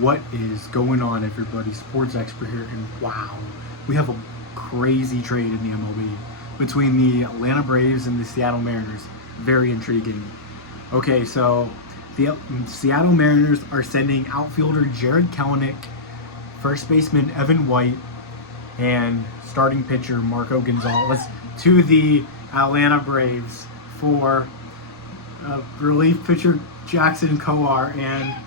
What is going on, everybody? Sports expert here, and wow, we have a crazy trade in the MLB between the Atlanta Braves and the Seattle Mariners. Very intriguing. Okay, so the Seattle Mariners are sending outfielder Jared Kelenic, first baseman Evan White, and starting pitcher Marco Gonzales to the Atlanta Braves for relief pitcher Jackson Kowar and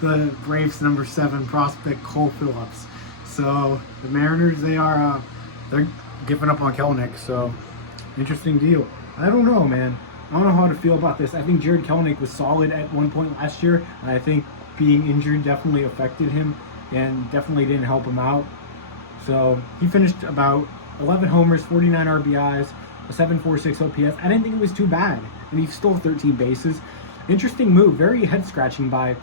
the Braves number 7 prospect Cole Phillips. So the Mariners, they're giving up on Kelenic. So interesting deal. I don't know, man. I don't know how to feel about this. I think Jared Kelenic was solid at one point last year. I think being injured definitely affected him and definitely didn't help him out. So he finished about 11 homers, 49 RBIs, a 7.46 OPS. I didn't think it was too bad, and he stole 13 bases. Interesting move, very head-scratching by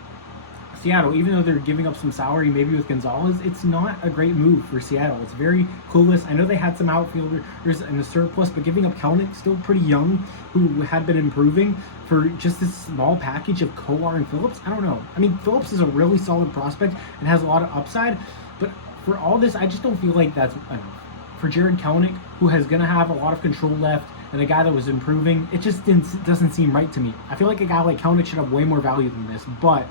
Seattle. Even though they're giving up some salary, maybe with Gonzales, it's not a great move for Seattle. It's very clueless. I know they had some outfielders in the surplus, but giving up Kelenic, still pretty young, who had been improving, for just this small package of Kowar and Phillips, I don't know. I mean, Phillips is a really solid prospect and has a lot of upside, but for all this, I just don't feel like that's enough. For Jared Kelenic, who is going to have a lot of control left, and a guy that was improving, it just doesn't seem right to me. I feel like a guy like Kelenic should have way more value than this, but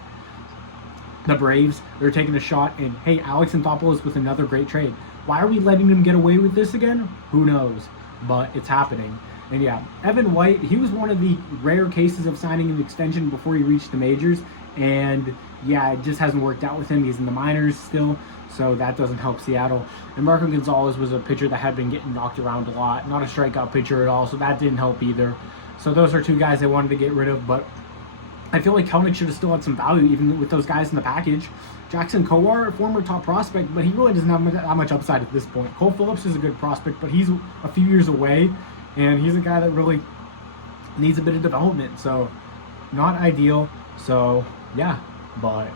the Braves, they're taking a shot, and hey, Alex Anthopoulos with another great trade. Why are we letting them get away with this again? Who knows? But it's happening. And yeah, Evan White, he was one of the rare cases of signing an extension before he reached the majors, and yeah, it just hasn't worked out with him. He's in the minors still, so that doesn't help Seattle. And Marco Gonzales was a pitcher that had been getting knocked around a lot, not a strikeout pitcher at all, so that didn't help either. So those are two guys they wanted to get rid of, but I feel like Kelenic should have still had some value even with those guys in the package. Jackson Kowar, a former top prospect, but he really doesn't have that much upside at this point. Cole Phillips is a good prospect, but he's a few years away, and he's a guy that really needs a bit of development, so not ideal. So yeah, but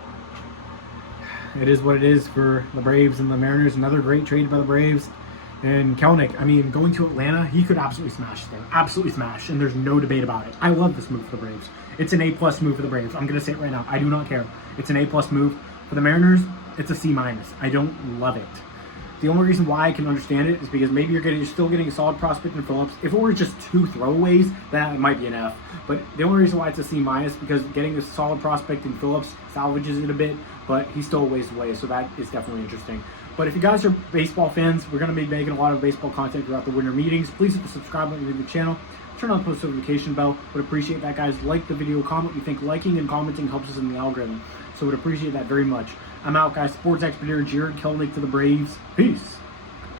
it is what it is for the Braves and the Mariners. Another great trade by the Braves. And Kelenic, I mean, going to Atlanta, he could absolutely smash there. Absolutely smash, and there's no debate about it. I love this move for the Braves. It's an A+ move for the Braves. I'm going to say it right now. I do not care. It's an A+ move. For the Mariners, it's a C-. I don't love it. The only reason why I can understand it is because maybe you're still getting a solid prospect in Phillips. If it were just 2 throwaways, that might be an F. But the only reason why it's a C- because getting a solid prospect in Phillips salvages it a bit, but he's still a ways away, so that is definitely interesting. But if you guys are baseball fans, we're going to be making a lot of baseball content throughout the winter meetings. Please hit the subscribe button to the channel. Turn on the post notification bell. Would appreciate that, guys. Like the video, comment what you think. Liking and commenting helps us in the algorithm, so would appreciate that very much. I'm out, guys. Sports expert here, Jared Kelenic to the Braves. Peace.